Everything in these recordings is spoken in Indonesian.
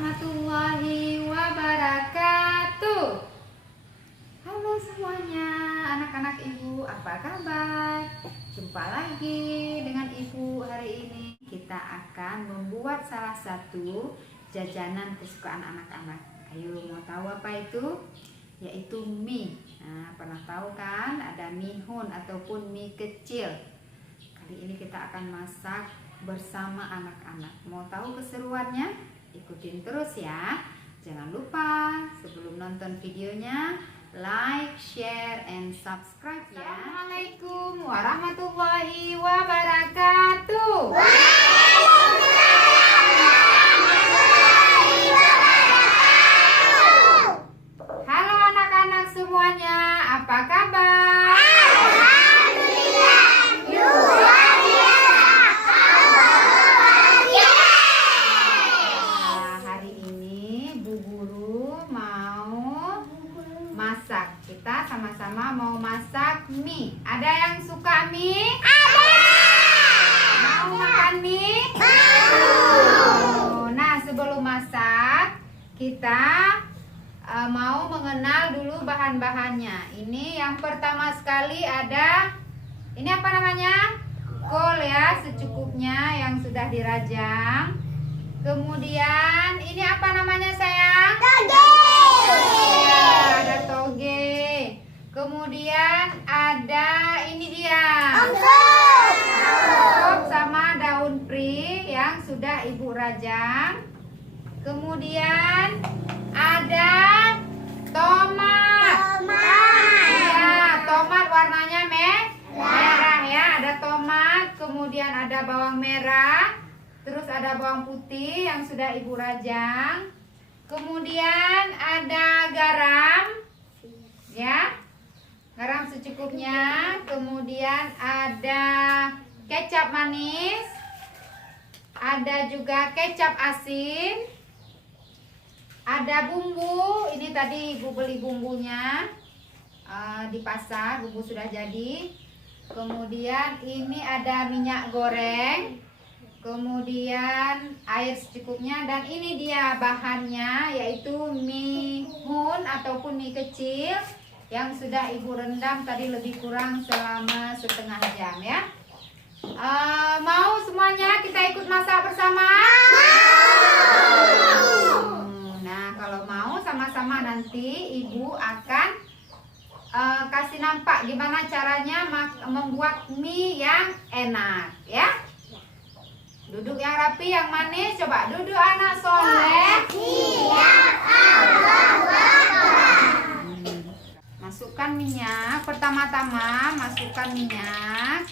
warahmatullahi wabarakatuh. Halo semuanya, anak-anak ibu, apa kabar? Jumpa lagi dengan ibu. Hari ini kita akan membuat salah satu jajanan kesukaan anak-anak. Ayo, mau tahu apa itu? Yaitu mie. Nah, pernah tahu kan ada mihun ataupun mie kecil. Kali ini kita akan masak bersama anak-anak. Mau tahu keseruannya? Ikutin terus ya. Jangan lupa sebelum nonton videonya like, share, and subscribe ya. Assalamualaikum warahmatullahi wabarakatuh. Halo anak-anak semuanya, apa kabar? Kita sama-sama mau masak mie. Ada yang suka mie? Ada. Mau makan mie? Mau. Nah, sebelum masak kita mau mengenal dulu bahan-bahannya. Ini yang pertama sekali ada, ini apa namanya? Kol ya, secukupnya yang sudah dirajang. Kemudian ini apa namanya sayang? Toge. Ya, ada toge. Kemudian ada ini dia ongkop sama daun pri yang sudah ibu rajang. Kemudian ada tomat. Ya, tomat warnanya merah ya. Ada tomat, kemudian ada bawang merah, terus ada bawang putih yang sudah ibu rajang. Kemudian ada garam ya, garam secukupnya. Kemudian ada kecap manis, ada juga kecap asin, ada bumbu. Ini tadi ibu beli bumbunya di pasar, bumbu sudah jadi. Kemudian ini ada minyak goreng, kemudian air secukupnya, dan ini dia bahannya, yaitu mihun ataupun mie kecil yang sudah ibu rendam tadi lebih kurang selama setengah jam ya. Mau semuanya kita ikut masak bersama? Nah, kalau mau sama-sama nanti ibu akan kasih nampak gimana caranya membuat mie yang enak ya. Duduk yang rapi, yang manis. Coba duduk anak soleh. Masukkan minyak. Pertama-tama masukkan minyak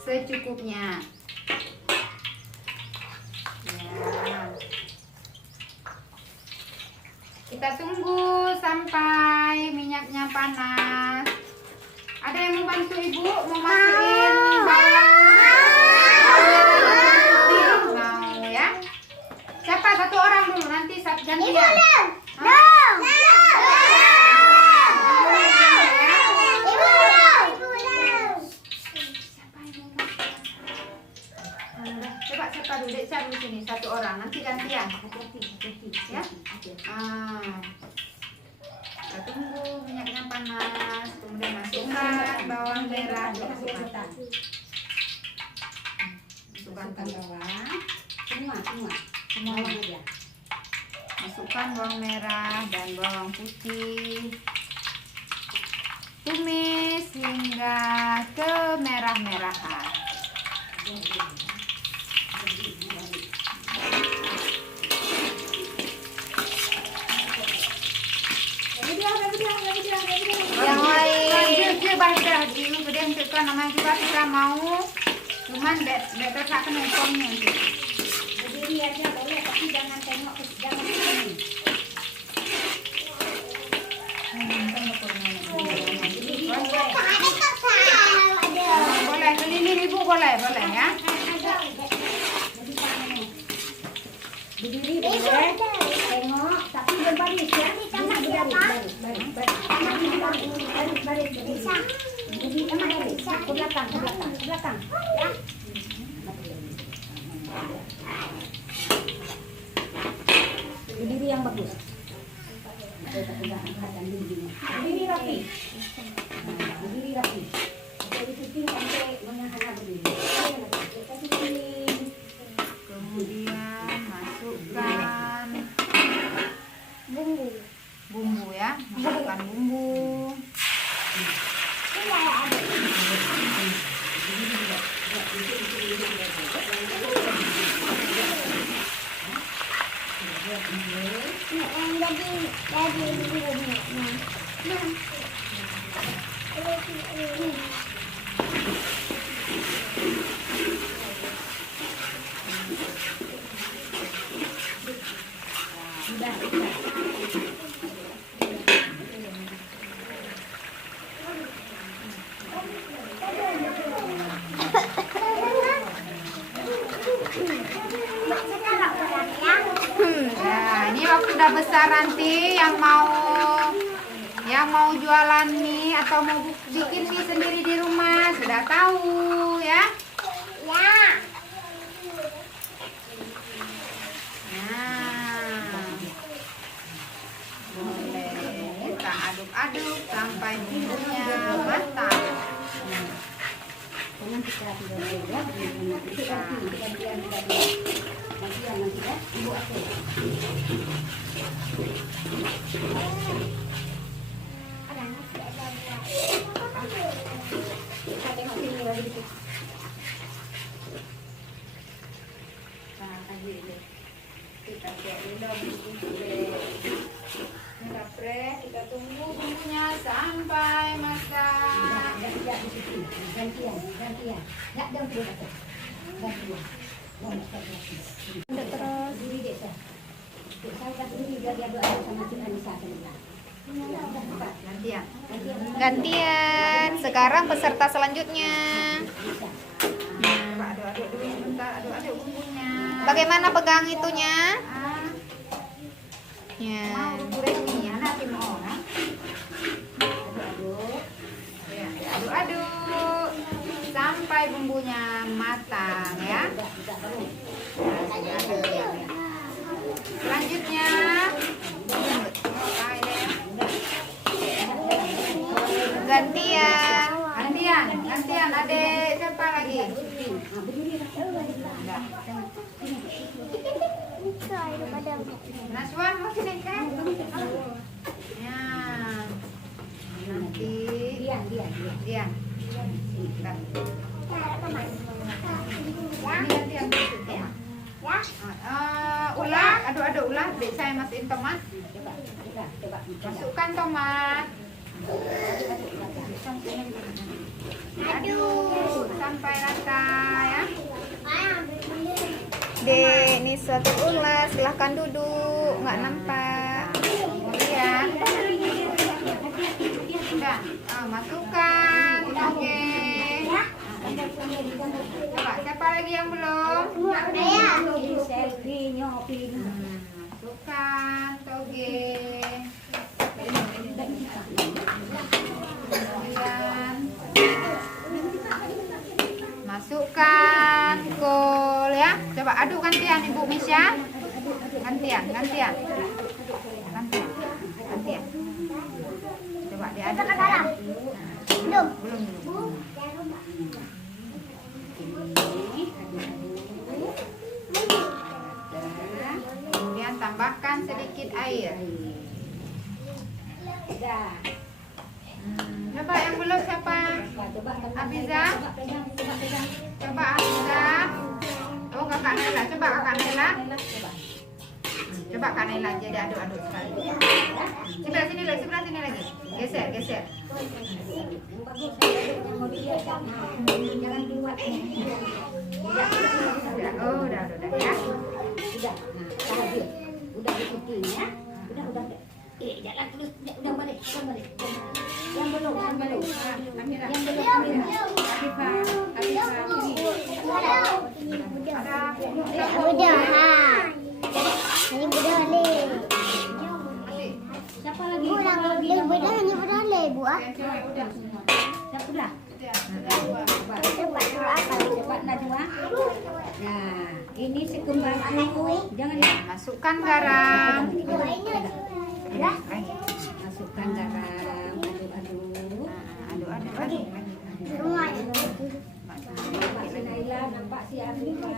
secukupnya. Ya. Kita tunggu sampai minyaknya panas. Ada yang mau bantu ibu memasukin bawang? Mau ya? Siapa? Satu orang dulu, nanti gantian. Coba siapa dulu? Dek cari di sini satu orang, nanti gantian. Ya? Kita tunggu minyaknya panas, kemudian masukkan bawang merah. Masukkan bawang, semua aja. Masukkan bawang merah dan bawang putih. Tumis hingga kemerah-merahan. Yang lain dia baca di kemudian kita namanya juga kita mau, cuman beda tak kena ikonnya itu. Berdiri aja boleh, tapi jangan tengok ke sini. Boleh keliling ibu, boleh ya. Berdiri boleh, tengok tapi berbaris ya. Baris. Ke belakang ya. Kemudian masukkan bumbu ya, masukkan bumbu. Nah, ini waktu udah besar nanti yang mau jualan mie atau mau bikin mie sendiri di rumah sudah tahu ya. Nah, boleh kita aduk-aduk sampai bumbunya matang. Kita tunggu bumbunya sampai matang. Gantian. Sekarang peserta selanjutnya. Aduk-aduk dulu sebentar, aduk-aduk bumbunya. Bagaimana pegang itunya? Ya. Aduk-aduk sampai bumbunya matang ya. Selanjutnya gantian adek, siapa lagi? Naswan mau sini kan? Ya. Nanti Dian. Ulah, aduk-aduk ulah. Dek saya masukin tomat. Masukkan tomat. Aduk sampai rata ya. Dek Nisa ulah, silahkan duduk, nggak nampak. Kemudian masukkan. Oke. Coba siapa lagi yang belum? Masukkan toge. Kemudian masukkan kol ya. Coba aduk gantian Ibu Misha. Gantian. Coba diaduk ya. Belum. Kemudian tambahkan sedikit air. Coba yang belum siapa? Abiza. Coba Abiza. Oh, Kakak Nela. Coba Kakak Nela. Coba Kak Nela jadi aduk-aduk sekali. Sebelah sini lagi. Geser. Udah ya. Udah bikinnya. Udah. Jalan terus. Udah balik. Yang belum. Amira. Ini budak le. Siapa lagi? Budak hanya budak le, Bu ah. Siapa dah? Cepat Najwa. Nah, ini sekembang jangan masukkan garam. Masukkan garam, aduk-aduk. Aduk. Pak si Naila, nampak si Afrika.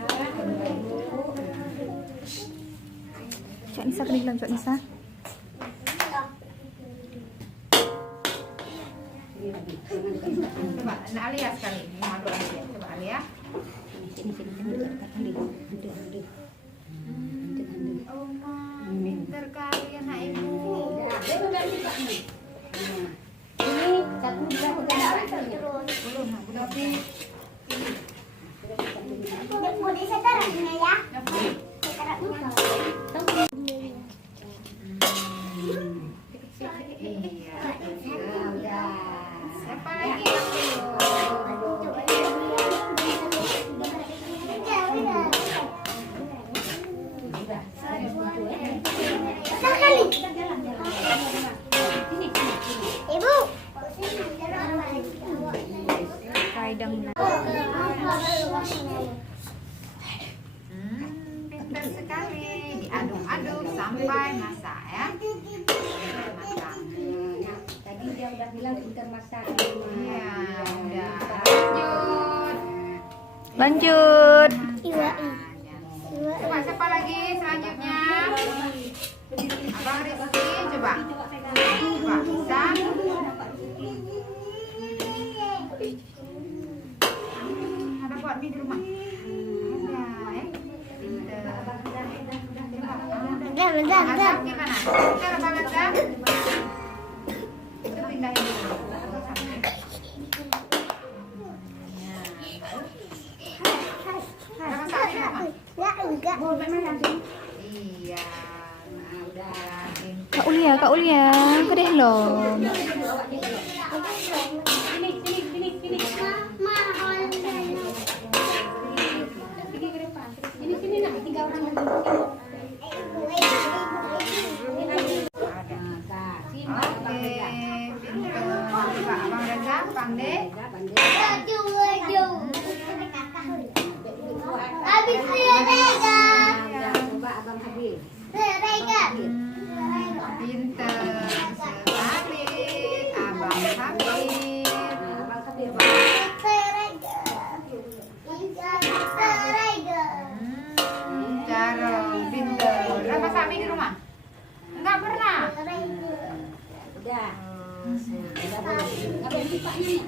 Cak Nisa keringlan, Cak Nisa. Coba, nak Alia sekali. Malu Alia. Coba Alia. Oma, pinter kali anak ibu. Ini satu dua tiga Belum, tapi Mau disetarapnya ya? iya. Siapa lagi yang belum? Ibu. Kaidang na. Pintar sekali. Diaduk-aduk sampai masak ya. Masak. Tadi dia udah bilang pintar masak. Iya, udah. Lanjut. Lanjut. Coba siapa lagi selanjutnya? Abang Rizky, coba. Coba bisa. Ada buat mie di rumah. Ada ya. Pinter. Azam gimana? Pinter Abang Azam? Itu pindahin dulu. Ada masak di rumah? Iya. Nah, udah. Kak Ulia, kedeh belum? Sini nak, 3 orang lagi. Oke, pinter. Coba Abang Reza, Pandai. Habis Rega. Coba Abang Habib. Rega. Pinter sekali Abang Habib. Abang Habib. Cara pinter. Udah masak mie di rumah? Enggak pernah. Udah. Udah boleh. Enggak boleh tipaknya.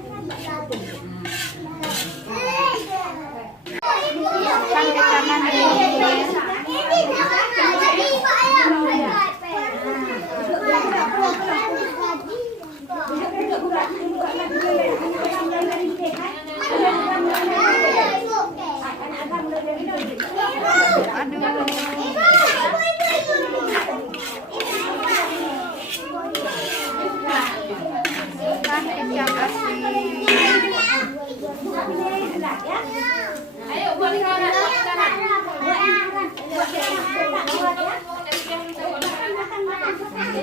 Kan kecaman Ayo balik kanan.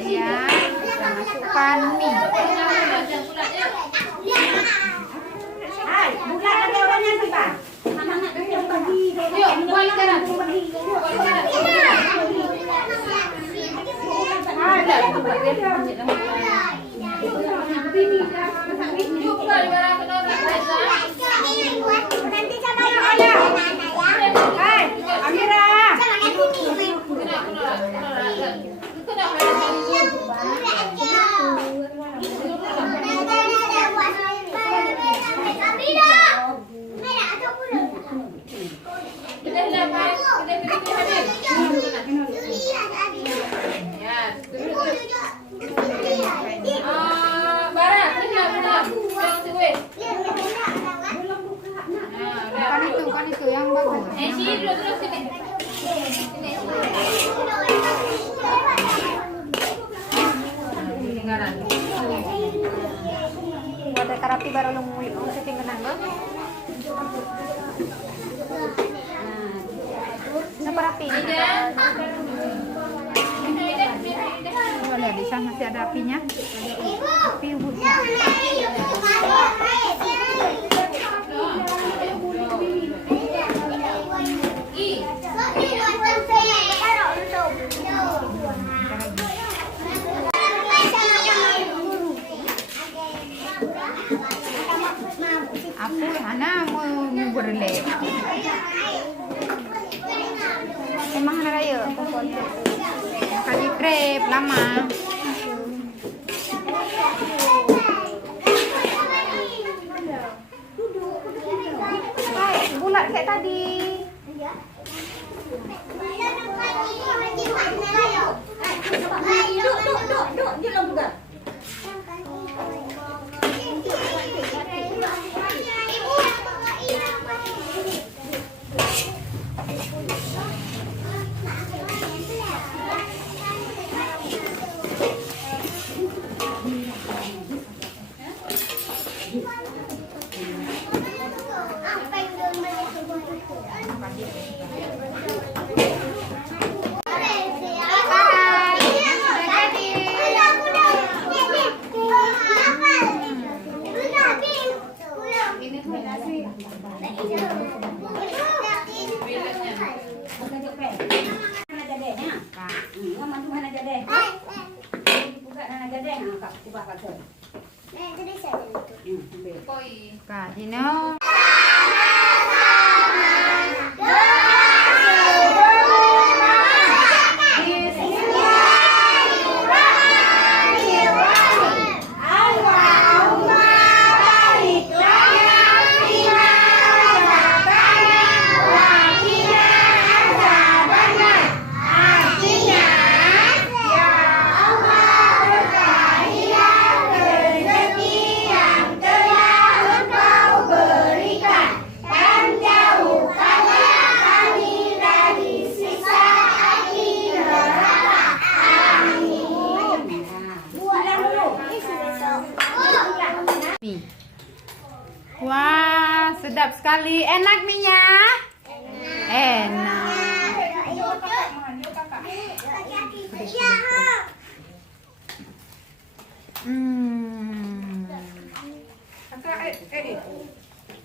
ya, kita masukkan mie. Hai, buka ada orangnya sih, Pak. Yuk, balik kanan. Yuk, balik kanan. Nanti sama yang ada. Hai, Amira. Bukan itu yang bagus. Ada karapi baru lumui syuting kenang lo. Siapa rapi? Ada di sana masih ada apinya. Api ubusnya. Apa Hana mau berlek. Emang hari raya. Kali trip lama. Hai, bulat kayak tadi. Duk, dia long juga. Kak Dino. Wah, sedap sekali. Enak minyak? Enak.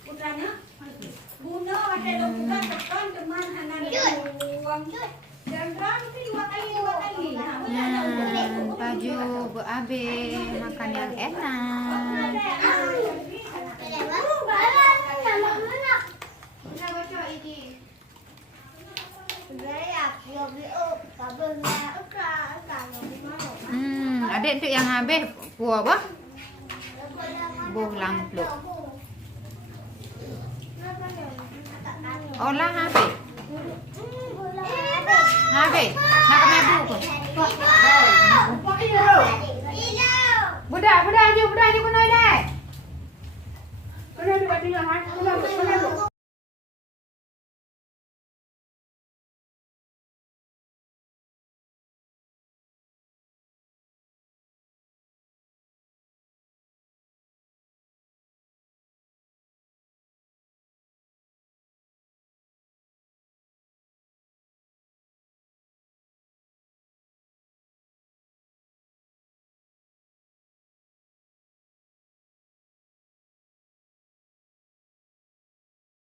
Putranya, Buno ada bukan tekan teman anak uang. Dan berarti dua kali. Baju Bu Abe makan yang enak. Adik tu yang habis buah apa? Buah langpluk. Olah habis. Habis. Nak kena buku. Budak je kena dah. Budak buat tinggal